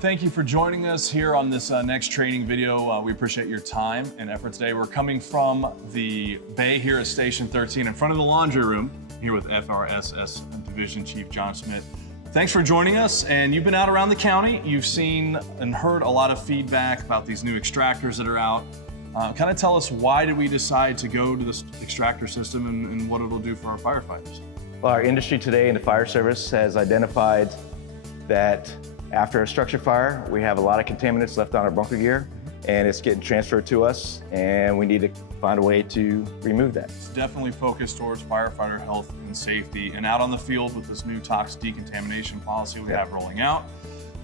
Gentlemen, thank you for joining us here on this next training video. We appreciate your time and effort today. We're coming from the bay here at Station 13 in front of the laundry room here with FRSS Division Chief John Smith. Thanks for joining us. And you've been out around the county. You've seen and heard a lot of feedback about these new extractors that are out. Kind of tell us, why did we decide to go to this extractor system and what it'll do for our firefighters? Well, our industry today in the fire service has identified that after a structure fire, we have a lot of contaminants left on our bunker gear, and it's getting transferred to us, and we need to find a way to remove that. It's definitely focused towards firefighter health and safety, and out on the field with this new toxic decontamination policy we have rolling out,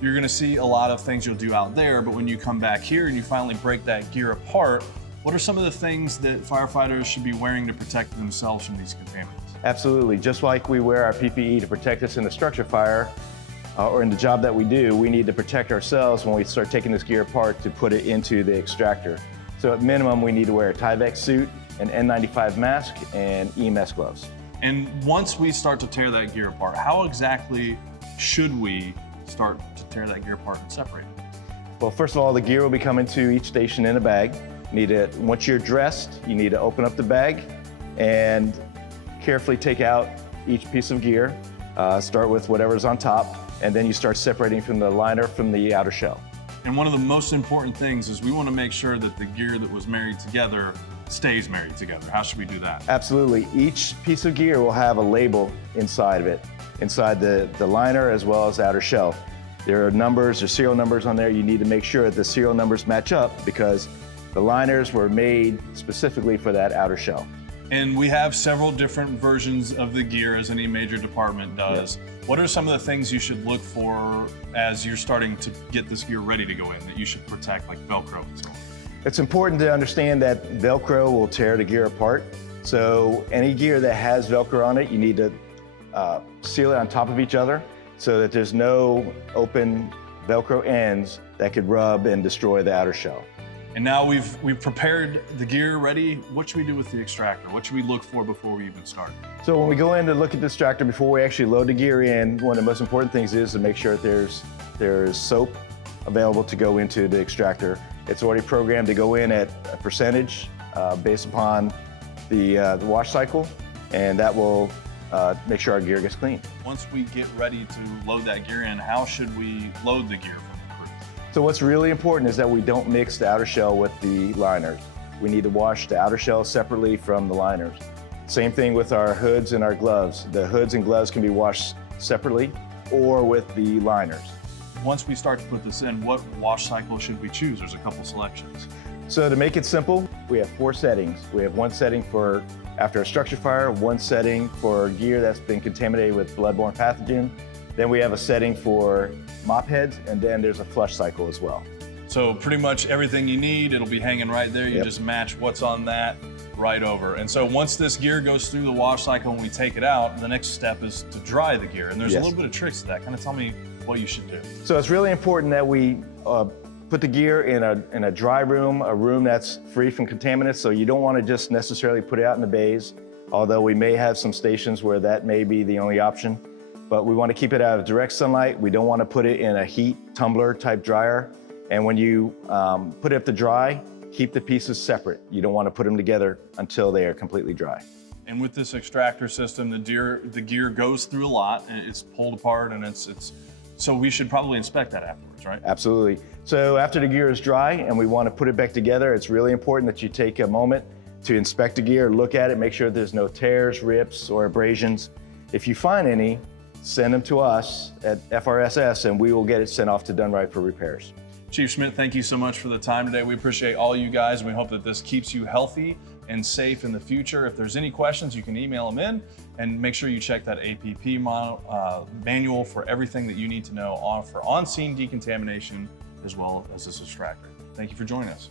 you're gonna see a lot of things you'll do out there, but when you come back here and you finally break that gear apart, what are some of the things that firefighters should be wearing to protect themselves from these contaminants? Absolutely, just like we wear our PPE to protect us in a structure fire, or in the job that we do, we need to protect ourselves when we start taking this gear apart to put it into the extractor. So at minimum, we need to wear a Tyvek suit, an N95 mask, and EMS gloves. And once we start to tear that gear apart, how exactly should we start to tear that gear apart and separate it? Well, first of all, the gear will be coming to each station in a bag. Once you're dressed, you need to open up the bag and carefully take out each piece of gear. Start with whatever's on top, and then you start separating from the liner from the outer shell. And one of the most important things is we want to make sure that the gear that was married together stays married together. How should we do that? Absolutely. Each piece of gear will have a label inside of it, inside the liner as well as the outer shell. There are numbers or serial numbers on there. You need to make sure that the serial numbers match up because the liners were made specifically for that outer shell. And we have several different versions of the gear, as any major department does. Yep. What are some of the things you should look for as you're starting to get this gear ready to go in that you should protect, like Velcro and so on? It's important to understand that Velcro will tear the gear apart. So any gear that has Velcro on it, you need to seal it on top of each other so that there's no open Velcro ends that could rub and destroy the outer shell. And now we've prepared the gear ready. What should we do with the extractor? What should we look for before we even start? So when we go in to look at the extractor, before we actually load the gear in, one of the most important things is to make sure that there's soap available to go into the extractor. It's already programmed to go in at a percentage based upon the wash cycle, and that will make sure our gear gets clean. Once we get ready to load that gear in, how should we load the gear? So what's really important is that we don't mix the outer shell with the liners. We need to wash the outer shell separately from the liners. Same thing with our hoods and our gloves. The hoods and gloves can be washed separately or with the liners. Once we start to put this in, what wash cycle should we choose? There's a couple selections. So to make it simple, we have 4 settings. We have one setting for after a structure fire, one setting for gear that's been contaminated with bloodborne pathogen. Then we have a setting for mop heads, and then there's a flush cycle as well. So pretty much everything you need, it'll be hanging right there. You just match what's on that right over. And so once this gear goes through the wash cycle and we take it out, the next step is to dry the gear. And there's a little bit of tricks to that. Kind of tell me what you should do. So it's really important that we put the gear in a dry room, a room that's free from contaminants. So you don't want to just necessarily put it out in the bays, although we may have some stations where that may be the only option. But we want to keep it out of direct sunlight. We don't want to put it in a heat tumbler type dryer. And when you put it up to dry, keep the pieces separate. You don't want to put them together until they are completely dry. And with this extractor system, the gear goes through a lot, and it's pulled apart, and so we should probably inspect that afterwards, right? Absolutely. So after the gear is dry and we want to put it back together, it's really important that you take a moment to inspect the gear, look at it, make sure there's no tears, rips, or abrasions. If you find any, send them to us at FRSS and we will get it sent off to Done Right for repairs. Chief Schmidt, thank you so much for the time today. We appreciate all you guys, and we hope that this keeps you healthy and safe in the future. If there's any questions, you can email them in, and make sure you check that APP manual for everything that you need to know for on-scene decontamination as well as this extractor. Thank you for joining us.